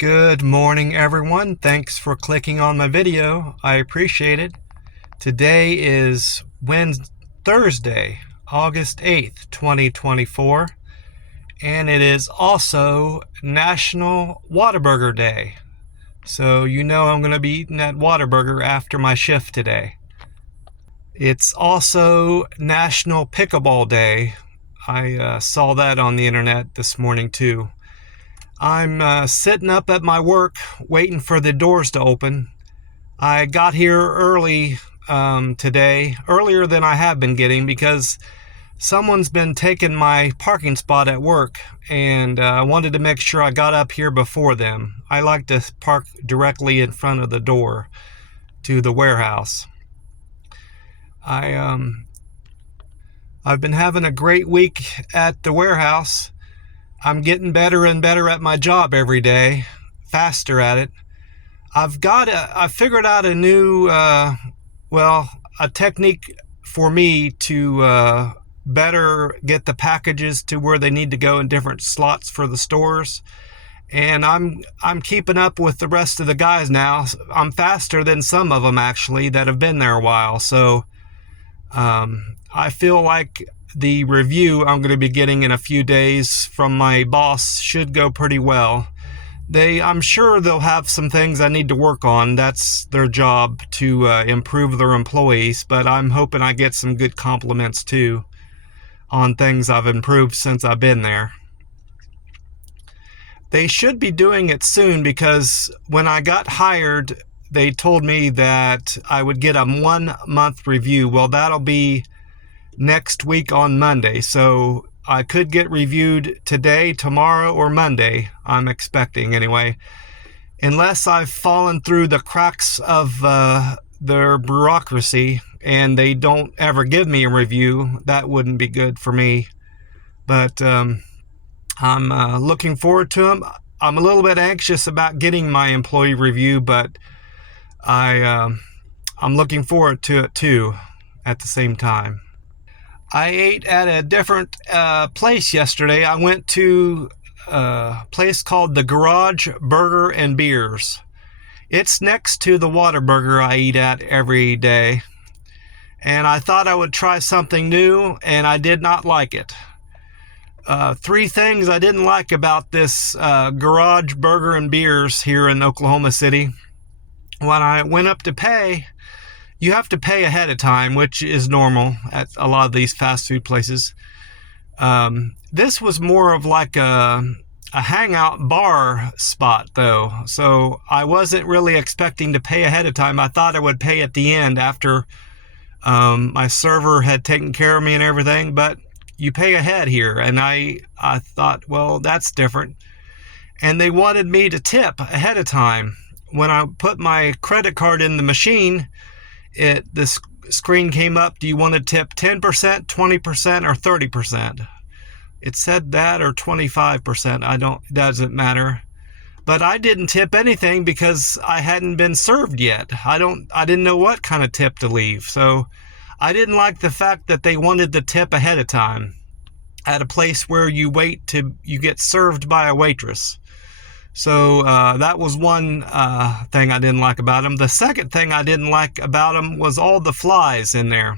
Good morning, everyone. Thanks for clicking on my video. I appreciate it. Today is Thursday, August 8th, 2024, and it is also National Whataburger Day. So you know I'm going to be eating that Whataburger after my shift today. It's also National Pickleball Day. I saw that on the internet this morning too. I'm sitting up at my work waiting for the doors to open. I got here early today, earlier than I have been getting, because someone's been taking my parking spot at work, and I wanted to make sure I got up here before them. I like to park directly in front of the door to the warehouse. I've been having a great week at the warehouse. I'm getting better and better at my job every day, faster at it. I figured out a new, a technique for me to better get the packages to where they need to go in different slots for the stores. And I'm keeping up with the rest of the guys now. I'm faster than some of them actually that have been there a while. So I feel like the review I'm going to be getting in a few days from my boss should go pretty well. I'm sure they'll have some things I need to work on. That's their job, to improve their employees, but I'm hoping I get some good compliments too on things I've improved since I've been there. They should be doing it soon, because when I got hired, they told me that I would get a 1-month review. Well, that'll be next week on Monday, so I could get reviewed today, tomorrow, or Monday. I'm expecting anyway, unless I've fallen through the cracks of their bureaucracy and they don't ever give me a review. That wouldn't be good for me, but I'm looking forward to them. I'm a little bit anxious about getting my employee review, but I'm looking forward to it too at the same time. I ate at a different place yesterday. I went to a place called the Garage Burger and Beers. It's next to the Whataburger I eat at every day. And I thought I would try something new, and I did not like it. 3 things I didn't like about this Garage Burger and Beers here in Oklahoma City. When I went up to pay, you have to pay ahead of time, which is normal at a lot of these fast food places. This was more of like a hangout bar spot, though. So I wasn't really expecting to pay ahead of time. I thought I would pay at the end after my server had taken care of me and everything. But you pay ahead here. And I thought, well, that's different. And they wanted me to tip ahead of time. When I put my credit card in the machine, the screen came up, do you want to tip 10%, 20%, or 30%? It said that, or 25%. Doesn't matter. But I didn't tip anything because I hadn't been served yet. I didn't know what kind of tip to leave. So I didn't like the fact that they wanted the tip ahead of time at a place where you get served by a waitress. So that was one thing I didn't like about them. The second thing I didn't like about them was all the flies in there.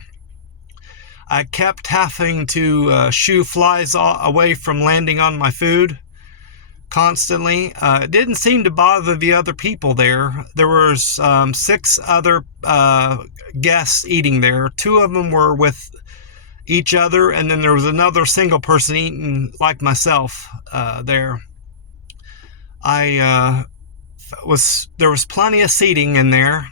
I kept having to shoo flies away from landing on my food constantly. It didn't seem to bother the other people there. There was 6 other guests eating there. 2 of them were with each other, and then there was another single person eating like myself there. There was plenty of seating in there,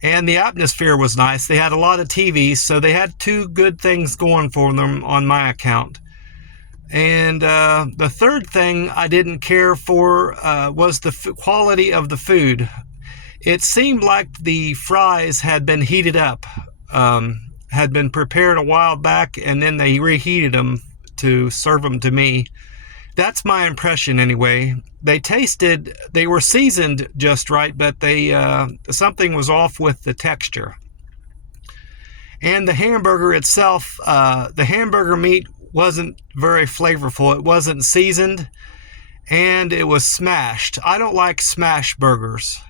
and the atmosphere was nice. They had a lot of TVs, so they had 2 good things going for them on my account. And the third thing I didn't care for was the quality of the food. It seemed like the fries had been heated up, had been prepared a while back, and then they reheated them to serve them to me. That's my impression anyway. They were seasoned just right, but something was off with the texture. And the hamburger itself, the hamburger meat wasn't very flavorful. It wasn't seasoned, and it was smashed. I don't like smashed burgers.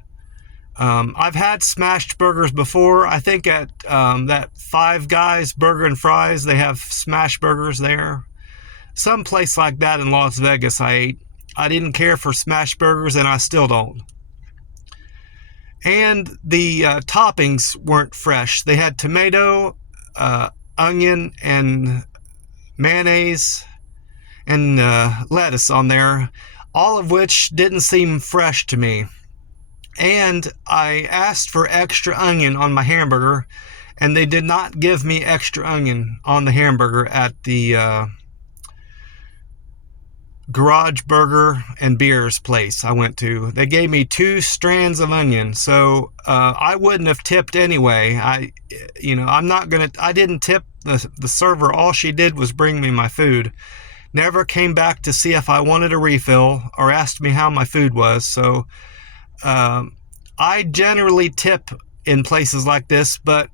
I've had smashed burgers before. I think at that Five Guys Burger and Fries, they have smashed burgers there. Some place like that in Las Vegas I ate. I didn't care for smashed burgers, and I still don't. And the toppings weren't fresh. They had tomato, onion, and mayonnaise, and lettuce on there, all of which didn't seem fresh to me. And I asked for extra onion on my hamburger, and they did not give me extra onion on the hamburger at the Garage Burger and Beers place I went to. They gave me 2 strands of onion, so I wouldn't have tipped anyway. I didn't tip the server. All she did was bring me my food. Never came back to see if I wanted a refill or asked me how my food was. So I generally tip in places like this, but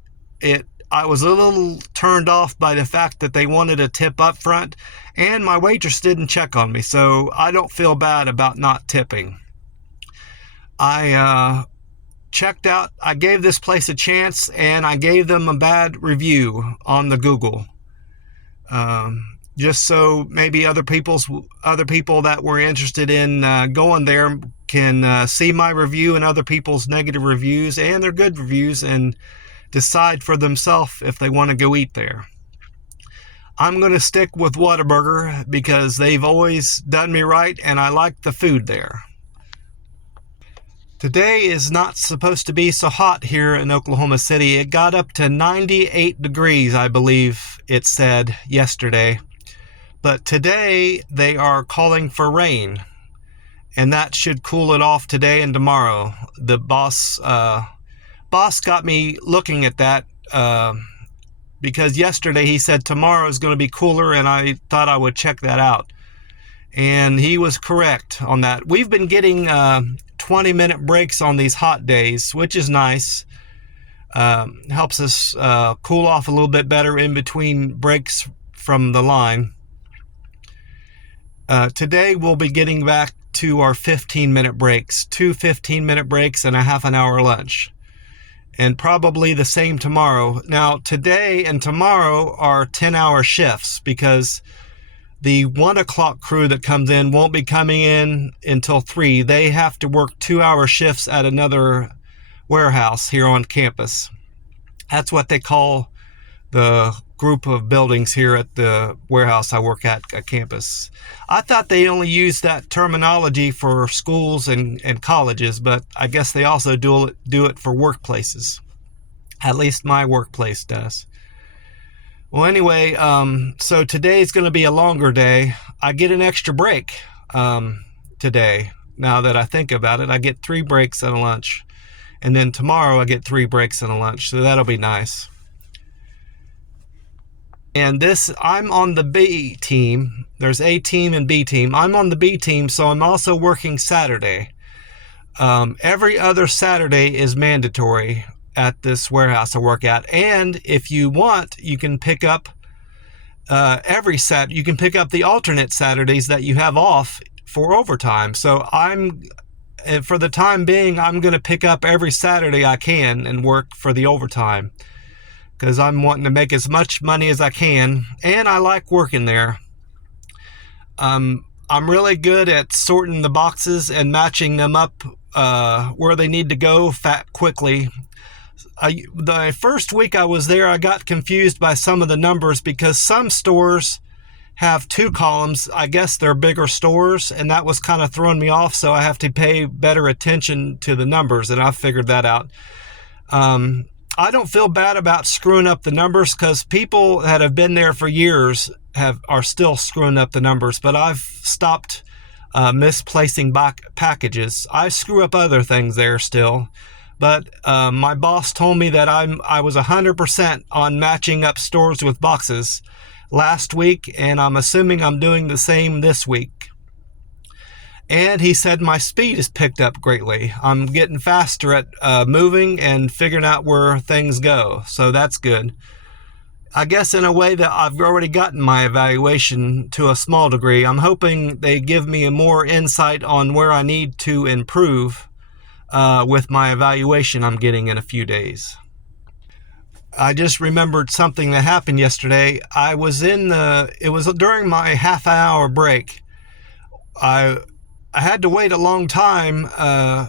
I was a little turned off by the fact that they wanted a tip up front, and my waitress didn't check on me, so I don't feel bad about not tipping. I checked out. I gave this place a chance, and I gave them a bad review on the Google, just so maybe other people that were interested in going there can see my review and other people's negative reviews and their good reviews and decide for themselves if they want to go eat there. I'm going to stick with Whataburger because they've always done me right, and I like the food there. Today is not supposed to be so hot here in Oklahoma City. It got up to 98 degrees, I believe it said yesterday. But today they are calling for rain, and that should cool it off today and tomorrow. The boss got me looking at that because yesterday he said tomorrow is going to be cooler, and I thought I would check that out. And he was correct on that. We've been getting 20-minute breaks on these hot days, which is nice. Helps us cool off a little bit better in between breaks from the line. Today we'll be getting back to our 15-minute breaks, 2 15-minute breaks and a half an hour lunch. And probably the same tomorrow. Now, today and tomorrow are 10-hour shifts because the 1 o'clock crew that comes in won't be coming in until 3. They have to work 2-hour shifts at another warehouse here on campus. That's what they call the group of buildings here at the warehouse I work at campus. I thought they only used that terminology for schools and colleges, but I guess they also do it for workplaces. At least my workplace does. Well, anyway, so today's going to be a longer day. I get an extra break today. Now that I think about it, I get 3 breaks and a lunch. And then tomorrow I get 3 breaks and a lunch, so that'll be nice. And I'm on the B team. There's A team and B team. I'm on the B team, so I'm also working Saturday. Every other Saturday is mandatory at this warehouse I work at. And if you want, you can pick up you can pick up the alternate Saturdays that you have off for overtime. So for the time being, I'm going to pick up every Saturday I can and work for the overtime, because I'm wanting to make as much money as I can, and I like working there. I'm really good at sorting the boxes and matching them up where they need to go quickly. The first week I was there, I got confused by some of the numbers because some stores have 2 columns. I guess they're bigger stores, and that was kind of throwing me off, so I have to pay better attention to the numbers, and I figured that out. I don't feel bad about screwing up the numbers because people that have been there for years are still screwing up the numbers, but I've stopped misplacing packages. I screw up other things there still, but my boss told me that I was 100% on matching up stores with boxes last week, and I'm assuming I'm doing the same this week. And he said my speed has picked up greatly. I'm getting faster at moving and figuring out where things go. So that's good. I guess in a way that I've already gotten my evaluation to a small degree. I'm hoping they give me a more insight on where I need to improve with my evaluation I'm getting in a few days. I just remembered something that happened yesterday. It was during my half-hour break. I had to wait a long time,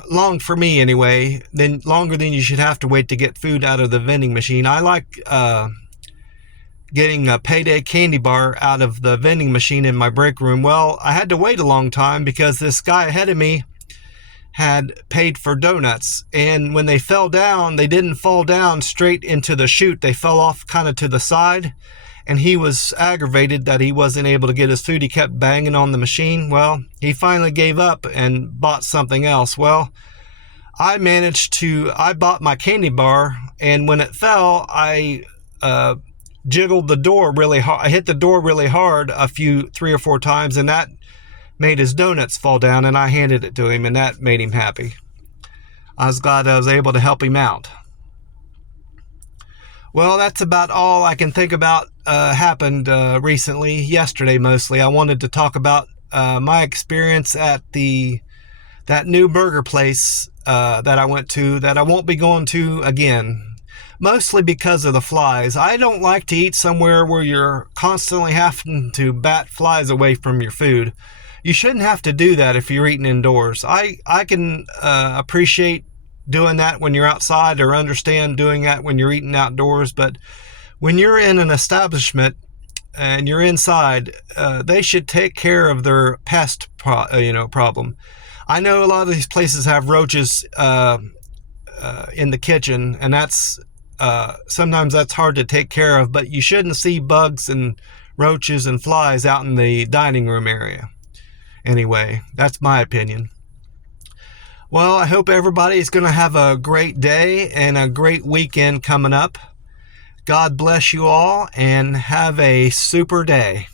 long for me anyway, longer than you should have to wait to get food out of the vending machine. I like getting a payday candy bar out of the vending machine in my break room. Well, I had to wait a long time because this guy ahead of me had paid for donuts, and when they fell down, they didn't fall down straight into the chute. They fell off kind of to the side, and he was aggravated that he wasn't able to get his food. He kept banging on the machine. Well, he finally gave up and bought something else. Well, I bought my candy bar, and when it fell, I jiggled the door really hard. I hit the door really hard 3 or 4 times, and that made his donuts fall down, and I handed it to him, and that made him happy. I was glad I was able to help him out. Well, that's about all I can think about happened recently, yesterday mostly. I wanted to talk about my experience at that new burger place that I went to, that I won't be going to again. Mostly because of the flies. I don't like to eat somewhere where you're constantly having to bat flies away from your food. You shouldn't have to do that if you're eating indoors. I can appreciate doing that when you're outside, or understand doing that when you're eating outdoors, but when you're in an establishment and you're inside, they should take care of their pest problem. I know a lot of these places have roaches in the kitchen, and sometimes that's hard to take care of, but you shouldn't see bugs and roaches and flies out in the dining room area. Anyway, that's my opinion. Well, I hope everybody's going to have a great day and a great weekend coming up. God bless you all, and have a super day.